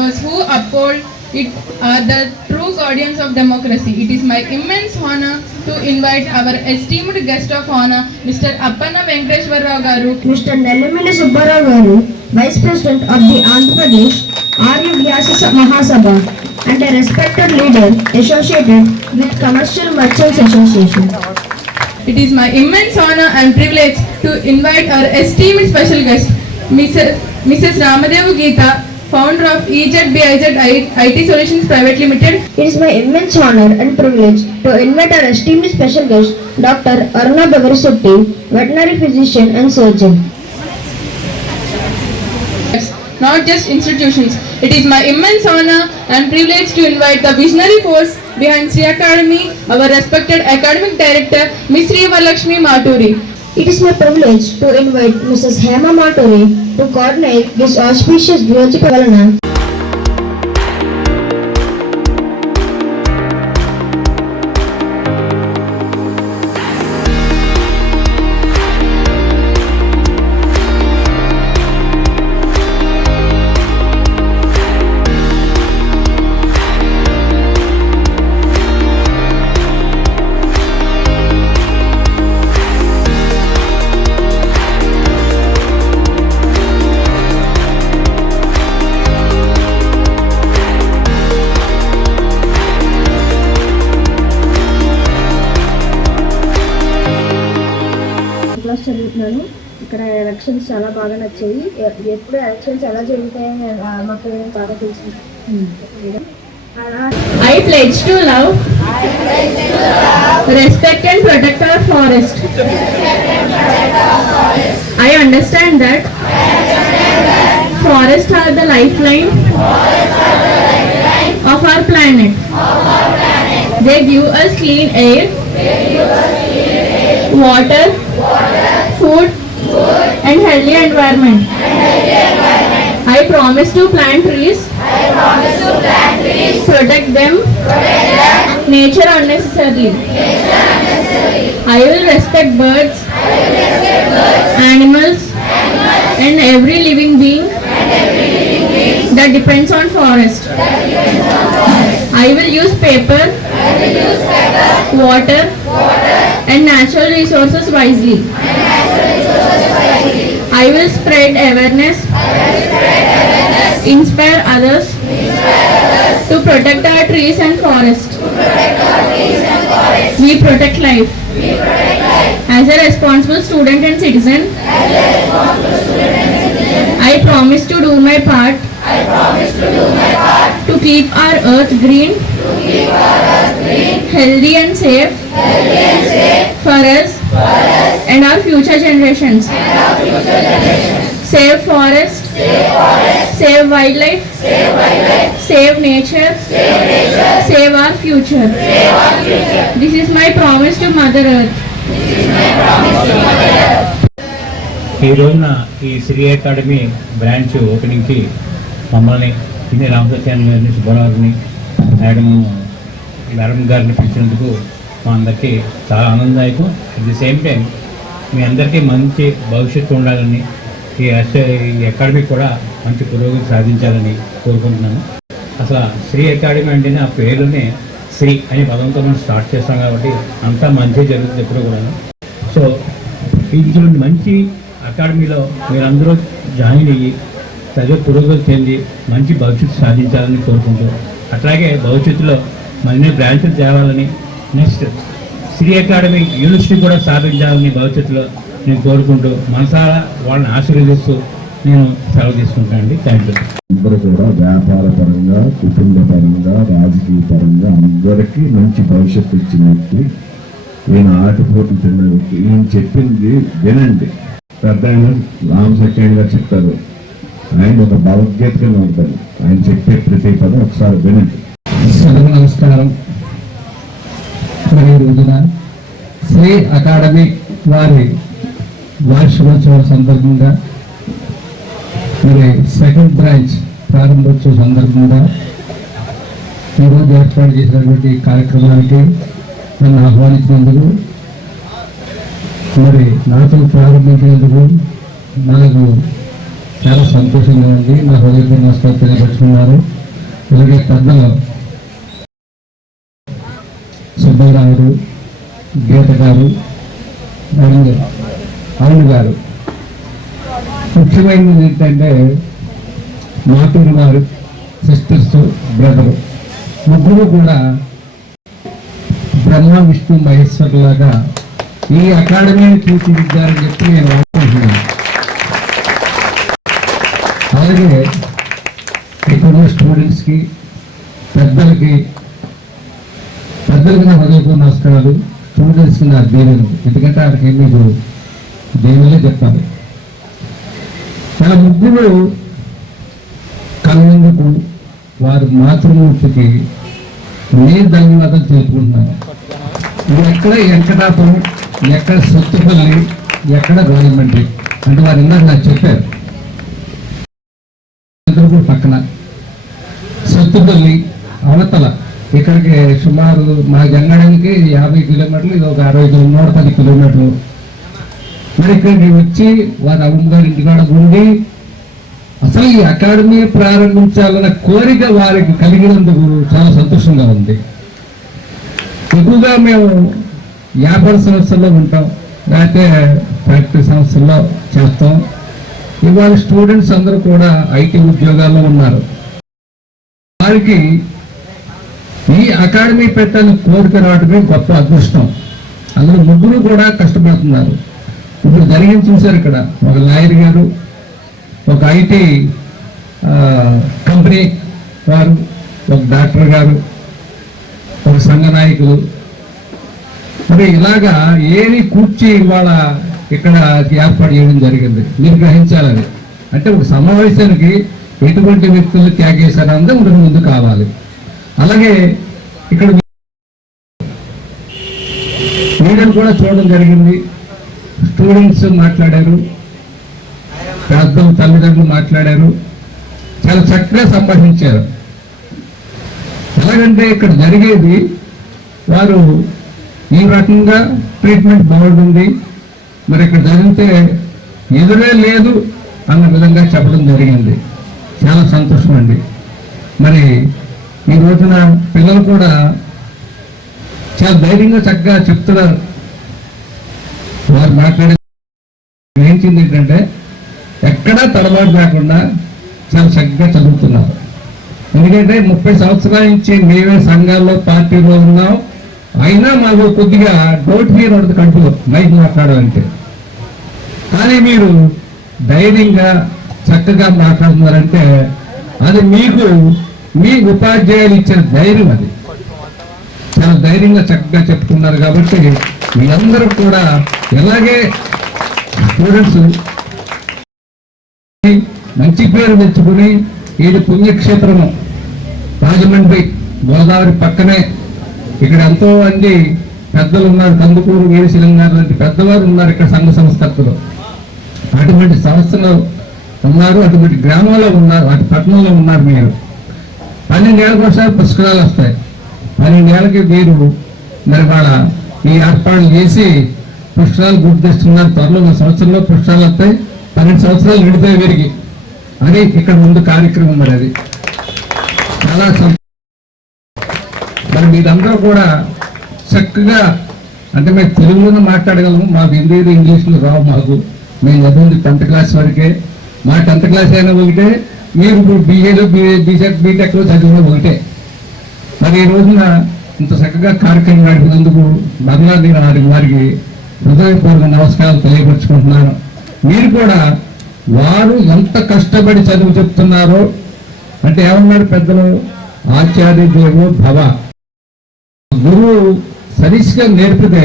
those who uphold it are the true guardians of democracy. It is my immense honor to invite our esteemed guest of honor, Mr. Appanna Venkateshwara Rao Garu. Mr. Nellamilli Subbarao Garu, Vice President of the Andhra Pradesh Arya Vyasa Mahasabha and a respected leader associated with Commercial Merchants Association. It is my immense honor and privilege to invite our esteemed special guest, Mrs. Ramadevu Geeta, founder of EZBIZ IT Solutions Private Limited. It is my immense honor and privilege to invite our esteemed special guest, Dr. Aruna Bagarisetti, veterinary physician and surgeon. Not just institutions. It is my immense honor and privilege to invite the visionary force behind Sri Academy, our respected academic director, Ms. Sri Varalakshmi Maturi. It is my privilege to invite Mrs. Hema Maturi to coordinate this auspicious Dvajika Valana. చదువుతున్నాను. ఇక్కడ elections చాలా బాగా నచ్చాయి. ఎప్పుడు elections ఎలా జరుగుతాయని మాకు బాగా తెలుసు. I pledge to love, respect and protect our forest. I understand that forests are the lifeline of our planet. They give us clean air, water, food and healthy environment. I promise to plant trees, protect them, nature unnecessarily. I will respect birds, animals and every living being that depends on forest. I will use paper, water and natural resources wisely. I will spread awareness, inspire others to protect our trees and forest. We protect life. As a responsible student and citizen, I promise to do my part to keep our earth green, healthy and safe for us and our future generations. Save forest, save wildlife, save nature, save our future. This is my promise to Mother Earth. ఈ రోజున ఈ Shri academy branch ఓపెనింగ్కి మమ్మల్ని ఇన్ని రామసత్యాన్ని గారిని సుబ్బారావుని madam గారిని పిలిచినందుకు మా అందరికీ చాలా ఆనందదాయకం. అట్ ది సేమ్ టైం మీ అందరికీ మంచి భవిష్యత్తు ఉండాలని, ఈ అకాడమీ కూడా మంచి పురోగతి సాధించాలని కోరుకుంటున్నాను. అసలు శ్రీ అకాడమీ అంటేనే ఆ పేరునే శ్రీ అనే పదంతో మనం స్టార్ట్ చేస్తాం కాబట్టి అంతా మంచి జరుగుతుంది ఎప్పుడు కూడా. సో ఇటువంటి మంచి అకాడమీలో మీరందరూ జాయిన్ అయ్యి చదువు పురోగతి చెంది మంచి భవిష్యత్తు సాధించాలని కోరుకుంటూ, అట్లాగే భవిష్యత్తులో మరిన్ని బ్రాంచ్లు తేవాలని, నెక్స్ట్ శ్రీ అకాడమీ యూనివర్సిటీ కూడా స్థాపించాలని భవిష్యత్తులో నేను కోరుకుంటూ మనసారా వాళ్ళని ఆశీర్వదిస్తూ నేను సెలవు తీసుకుంటానండి. Thank you. అందరూ కూడా వ్యాపార పరంగా, కుటుంబ పరంగా, రాజకీయ పరంగా అందరికీ మంచి భవిష్యత్తు ఇచ్చిన వ్యక్తి. ఈయన ఆటపోటీ తిన్న వ్యక్తి. ఈయన చెప్పింది వినండి. పెద్ద ఆయన రామసత్యం గారు చెప్తారు, ఆయన ఒక భగవద్గీత కింద ఉంటారు. ఆయన చెప్పే ప్రతి పదం ఒకసారి వినండి. నమస్కారం. మరి రోజున శ్రీ అకాడమీ వారి వార్షికోత్సవం సందర్భంగా, మరి సెకండ్ బ్రాంచ్ ప్రారంభోత్సవ సందర్భంగా ఈరోజు ఏర్పాటు చేసినటువంటి కార్యక్రమానికి నన్ను ఆహ్వానించినందుకు, మరి నాతో ప్రారంభించినందుకు నాకు చాలా సంతోషంగా ఉంది. నా హృదయ నమస్కారం తెలియపరుచుకున్నారు. అలాగే పెద్దలు సుబ్బారావు, గీత గారు, అవును గారు. ముఖ్యమైనది ఏంటంటే మాటూరు గారు, సిస్టర్స్, బ్రదరు ముగ్గురు కూడా బ్రహ్మ విష్ణు మహేశ్వరులాగా ఈ అకాడమీని తీర్చిదిద్దారని చెప్పి నేను అనుకుంటున్నాను. అలాగే ఇక్కడ స్టూడెంట్స్కి, పెద్దలకి నా హృదయపూర్వక నమస్కారాలు, స్టూడెంట్స్కి నా దీవెనలు. ఎందుకంటే వాళ్ళకి మీకు దీవెనలే చెప్పాలి. నా ముగ్గురు కన్నందుకు వారి మాతృమూర్తికి నేను ధన్యవాదాలు తెలుపుకుంటున్నాను. ఎక్కడ వెంకటాపురం, ఎక్కడ సొత్తుపల్లి, ఎక్కడ రాజమండ్రి అంటే వారు ఇందాక నాకు చెప్పారు. పక్కన సొత్తుపల్లి అవతల ఇక్కడికి సుమారు మా జంగడానికి 50 కిలోమీటర్లు, ఇది ఒక 110 కిలోమీటర్లు. మరి ఇక్కడికి వచ్చి వారి అమ్మగారి ఇంటికాడ ఉండి అసలు ఈ అకాడమీ ప్రారంభించాలన్న కోరిక వారికి కలిగినందుకు చాలా సంతోషంగా ఉంది. ఎక్కువగా మేము వ్యాపార సంస్థల్లో ఉంటాం, లేకపోతే ఫ్యాక్టరీ సంస్థల్లో చేస్తాం. ఇవాళ స్టూడెంట్స్ అందరూ కూడా ఐటీ ఉద్యోగాల్లో ఉన్నారు. వారికి ఈ అకాడమీ పెట్టాలని కోరిక రావడమే గొప్ప అదృష్టం. అందులో ముగ్గురు కూడా కష్టపడుతున్నారు. ఇప్పుడు జరిగింది చూశారు. ఇక్కడ ఒక లాయర్ గారు, ఒక ఐటీ కంపెనీ వారు, ఒక డాక్టర్ గారు, ఒక సంఘ నాయకులు. మరి ఇలాగా ఏది కూర్చి ఇవాళ ఇక్కడ ఏర్పాటు చేయడం జరిగింది. మీరు గ్రహించాలని అంటే ఒక సమావేశానికి ఎటువంటి వ్యక్తులు త్యాగేశారన్నది మనకు ముందు కావాలి. అలాగే ఇక్కడ వీడియోలు కూడా చూడడం జరిగింది. స్టూడెంట్స్ మాట్లాడారు, పెద్దలు తల్లిదండ్రులు మాట్లాడారు, చాలా చక్కగా సంభాషించారు. ఎలాగంటే ఇక్కడ జరిగేది వారు ఈ రకంగా ట్రీట్మెంట్ బాగుంటుంది, మరి ఇక్కడ జరిగితే ఎదురే లేదు అన్న విధంగా చెప్పడం జరిగింది. చాలా సంతోషం అండి. మరి ఈ రోజున పిల్లలు కూడా చాలా ధైర్యంగా చక్కగా చెప్తున్నారు. వారు మాట్లాడే గ్రహించింది ఏంటంటే ఎక్కడా తడబాటు లేకుండా చాలా చక్కగా చదువుతున్నారు. ఎందుకంటే 30 సంవత్సరాల నుంచి మేమే సంఘాల్లో, పార్టీలో ఉన్నాం. అయినా మాకు కొద్దిగా డౌట్ ఫీల్ అవుతుంది కడుపులో మైక్ మాట్లాడాలంటే. కానీ మీరు ధైర్యంగా చక్కగా మాట్లాడుతున్నారంటే అది మీకు మీ ఉపాధ్యాయులు ఇచ్చిన ధైర్యం. అది చాలా ధైర్యంగా చక్కగా చెప్తున్నారు. కాబట్టి మీరందరూ కూడా ఇలాగే స్టూడెంట్స్ మంచి పేరు తెచ్చుకుని, ఇది పుణ్యక్షేత్రము రాజమండ్రి, గోదావరి పక్కనే. ఇక్కడ ఎంతో మంది పెద్దలు ఉన్నారు, కందుకూరు వీరశైలం గారు లాంటి పెద్దవారు ఉన్నారు ఇక్కడ సంఘ సంస్థలు. అటువంటి సంస్థలు ఉన్నారు, అటువంటి గ్రామాల్లో ఉన్నారు, అటు పట్టణంలో ఉన్నారు. మీరు 12 ఏళ్ళకి ఒకసారి పుస్తకాలు వస్తాయి. 12 ఏళ్ళకి మీరు మరి వాళ్ళ ఈ ఏర్పాట్లు చేసి పుస్తకాలు గుర్తిస్తున్నారు. త్వరలో 1 సంవత్సరంలో పుస్తకాలు వస్తాయి. 12 సంవత్సరాలు నిడిపోయి వీరికి అది ఇక్కడ ముందు కార్యక్రమం. మరి అది చాలా మరి మీరందరూ కూడా చక్కగా అంటే మేము తెలుగులో మాట్లాడగలము, మాకు హిందీ ఇంగ్లీష్లో రావు. మాకు మేము చదివింది 10th క్లాస్ వరకే. మా 10th క్లాస్ అయినా ఒకటే, మీరు ఇప్పుడు BAలో బీటెక్లో చదివిన ఒకటే. మరి ఈ రోజున ఇంత చక్కగా కార్యక్రమం నడిపినందుకు మరలా నేను వారికి హృదయపూర్వక నమస్కారాలు తెలియపరుచుకుంటున్నాను. మీరు కూడా వారు ఎంత కష్టపడి చదువు చెప్తున్నారో అంటే ఏమన్నారు పెద్దలు, ఆచార్య దేవో భవ. గురువు సరిగ్గా నేర్పితే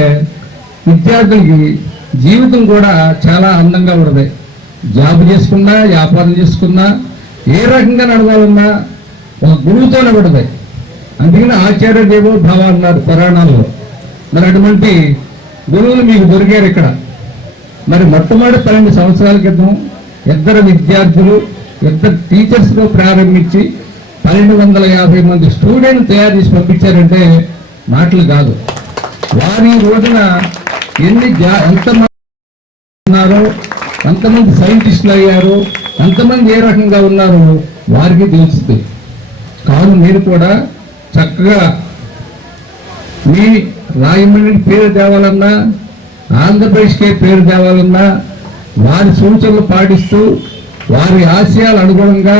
విద్యార్థులకి జీవితం కూడా చాలా అందంగా ఉంటుంది. జాబ్ చేసుకున్నా, వ్యాపారం చేసుకున్నా, ఏ రకంగా నడవాలన్నా ఒక గురువుతోనే ఉంటుంది. అందుకని ఆచార్య దేవో భవ అన్నారు పురాణాల్లో. మరి అటువంటి గురువులు మీకు దొరికారు ఇక్కడ. మరి మొట్టమొదటి 12 సంవత్సరాల క్రితం 2 విద్యార్థులు, 2 టీచర్స్తో ప్రారంభించి 1250 మంది స్టూడెంట్ తయారు చేసి పంపించారంటే మాటలు కాదు. వారి రోజున ఎంతమంది ఉన్నారో, ఎంతమంది సైంటిస్టులు అయ్యారో, ఎంతమంది ఏ రకంగా ఉన్నారో వారికి తెలుస్తుంది. కాదు మీరు కూడా చక్కగా మీ రాయమండ్రికి పేరు తేవాలన్నా, ఆంధ్రప్రదేశ్కే పేరు తేవాలన్నా వారి సూచనలు పాటిస్తూ వారి ఆశయాలు అనుగుణంగా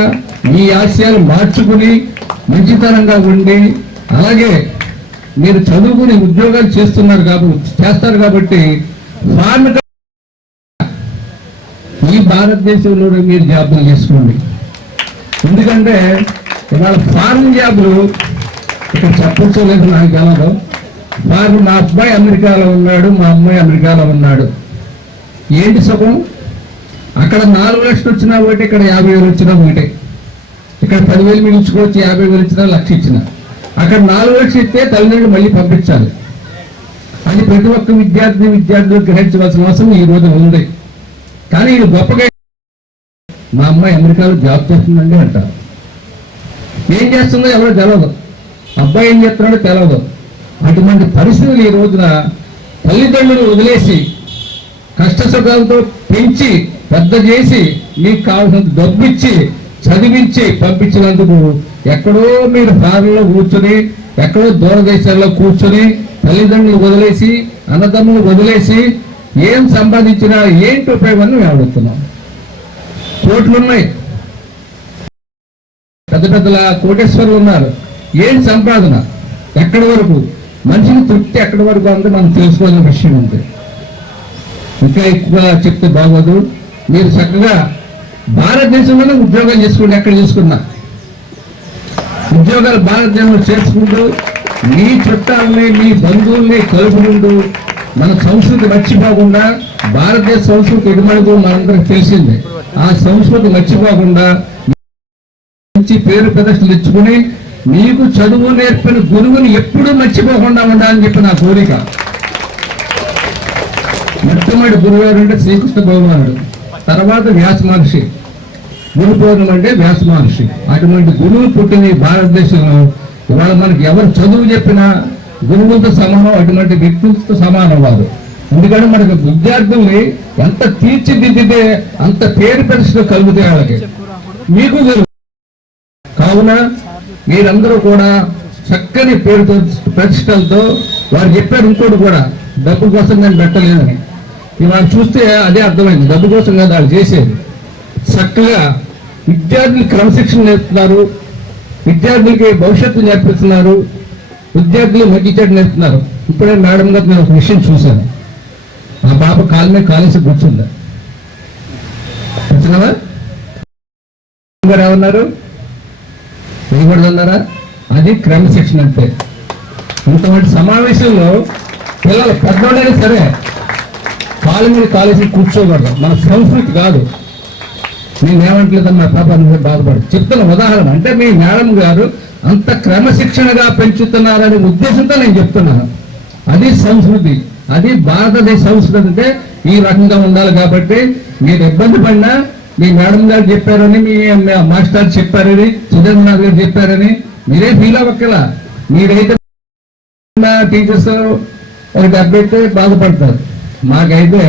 మీ ఆశయాలు మార్చుకుని మంచితనంగా ఉండి, అలాగే మీరు చదువుకుని ఉద్యోగాలు చేస్తారు కాబట్టి ఫారెన్ ఈ భారతదేశంలో మీరు జాబులు చేసుకోండి. ఎందుకంటే ఇవాళ ఫారెన్ జాబులు ఇక్కడ చెప్పలేదు, నాకు తెలదు. ఫారెన్ మా అబ్బాయి అమెరికాలో ఉన్నాడు, మా అమ్మాయి అమెరికాలో ఉన్నాడు. ఏంటి సుఖం? అక్కడ 4 లక్షలు వచ్చినా ఒకటి, ఇక్కడ 50,000 వచ్చినా ఒకటే. ఇక్కడ 10,000 మీరు ఇచ్చుకోవచ్చు, 50,000 ఇచ్చినా, 1,00,000 ఇచ్చినా. అక్కడ 4 లక్షలు ఇస్తే తల్లిదండ్రులు మళ్ళీ పంపించాలి. అది ప్రతి ఒక్క విద్యార్థులు గ్రహించవలసిన అవసరం ఈ రోజు ఉంది. కానీ ఇది గొప్పగా మా అమ్మాయి అమెరికాలో జాబ్ చేస్తుందండి అంటారు. ఏం చేస్తుందో ఎవరో తెలవదు, అబ్బాయి ఏం చేస్తున్నాడో తెలవదు. అటువంటి పరిస్థితులు ఈ రోజున తల్లిదండ్రులు వదిలేసి కష్టసుఖాలతో పెంచి పెద్ద చేసి మీకు కావాల్సినంత డబ్బు ఇచ్చి చదివించి పంపించినందుకు ఎక్కడో మీరు ఫారెన్లో కూర్చొని, ఎక్కడో దూరదేశాల్లో కూర్చొని తల్లిదండ్రులు వదిలేసి, అన్నదమ్ములు వదిలేసి ఏం సంపాదించినా ఏంటి ఉపయోగం మేము అడుగుతున్నాం. కోట్లున్నాయి, పెద్ద కోటేశ్వరులు ఉన్నారు. ఏం సంపాదన? ఎక్కడి వరకు? మనిషిని తృప్తి ఎక్కడి వరకు అంతా మనం తెలుసుకోవాల్సిన విషయం ఉంది. ఇంకా ఎక్కువ చెప్తే బాగోదు. మీరు చక్కగా భారతదేశంలోనే ఉద్యోగాలు చేసుకోండి. ఎక్కడ చేసుకున్నా ఉద్యోగాలు భారతదేశంలో చేసుకుంటూ మీ చుట్టాలని, మీ బంధువుల్ని కలుపుకుంటూ మన సంస్కృతి మర్చిపోకుండా, భారతదేశ సంస్కృతి ఎగుమడుగు మనందరికి తెలిసిందే. ఆ సంస్కృతి మర్చిపోకుండా మంచి పేరు ప్రదర్శనలు ఇచ్చుకుని మీకు చదువు నేర్పిన గురువుని ఎప్పుడూ మర్చిపోకుండా ఉండాలని చెప్పి నా కోరిక. మొట్టమొదటి గురువు అంటే శ్రీకృష్ణ భగవానుడు, తర్వాత వ్యాస మహర్షి. గురు పౌర్ణమి అంటే వ్యాస మహర్షి. అటువంటి గురువులు పుట్టిన ఈ భారతదేశంలో ఇవాళ మనకి ఎవరు చదువు చెప్పినా గురువులతో సమానం, అటువంటి వ్యక్తులతో సమానం వారు. ఎందుకంటే మనకు విద్యార్థుల్ని ఎంత తీర్చిదిద్దితే అంత పేరు ప్రతిష్టలు కలుగుతాయి వాళ్ళకి. మీకు కావున మీరందరూ కూడా చక్కని పేరు ప్రతిష్టలతో, వారు చెప్పారు ఇంకోటి కూడా, డబ్బు కోసం నేను పెట్టలేదని. ఇవాళ చూస్తే అదే అర్థమైంది, డబ్బు కోసం కదా వాళ్ళు చేసేది. చక్కగా విద్యార్థులు క్రమశిక్షణ నేర్పుతున్నారు, విద్యార్థులకి భవిష్యత్తు నేర్పిస్తున్నారు, విద్యార్థులు మంచి చెడు నేర్పుతున్నారు. ఇప్పుడే మేడం గారు నేను ఒక విషయం చూశాను. ఆ పాప కాలు మీద కాలేసి కూర్చుందా? కూర్చున్నావా? గారు ఏమన్నారు? వేయకూడదన్నారా? అది క్రమశిక్షణ అంటే. ఇంతమంది సమావేశంలో పిల్లలు పెద్దోళ్ళైనా సరే కాలు మీద కాలేసి కూర్చోకూడదు. మన సంస్కృతి కాదు. నేనేమంటలేదని మా పాప అనుభవం బాధపడు చెప్తున్న ఉదాహరణ. అంటే మీ మేడం గారు అంత క్రమశిక్షణగా పెంచుతున్నారనే ఉద్దేశంతో నేను చెప్తున్నాను. అది సంస్కృతి, అది భారతదేశ సంస్కృతి. అంటే ఈ రకంగా ఉండాలి. కాబట్టి మీరు ఇబ్బంది పడినా మీ మేడం గారు చెప్పారని, మీ మాస్టర్ చెప్పారని, సురేంద్రనాథ్ గారు చెప్పారని మీరే ఫీల్ అవ్వక్కలా. మీరైతే టీచర్స్ ఒక డబ్బైతే బాధపడతారు. మాకైతే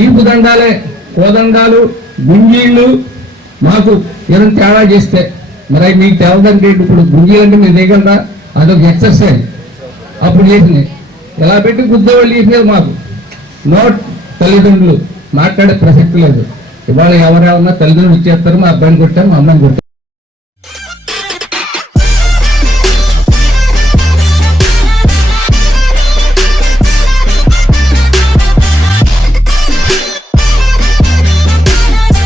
ఈ దండాలే, కోదండాలు, గుంజీళ్ళు మాకు ఏదైనా తేడా చేస్తే మరి మీకు తేవదంటే ఇప్పుడు గుంజీలు అంటే మీరు దిగలరా? అదొక ఎక్సర్సైజ్. అప్పుడు చేసింది ఎలా పెట్టి గుద్దేవాళ్ళు చేసేది మాకు. నోట్ తల్లిదండ్రులు మాట్లాడే ప్రసక్తి లేదు. ఇవాళ ఎవరెవరన్నా తల్లిదండ్రులు ఇచ్చేస్తారు, మా అబ్బాయిని కొట్టారు, మా అమ్మాయిని కొట్టారు.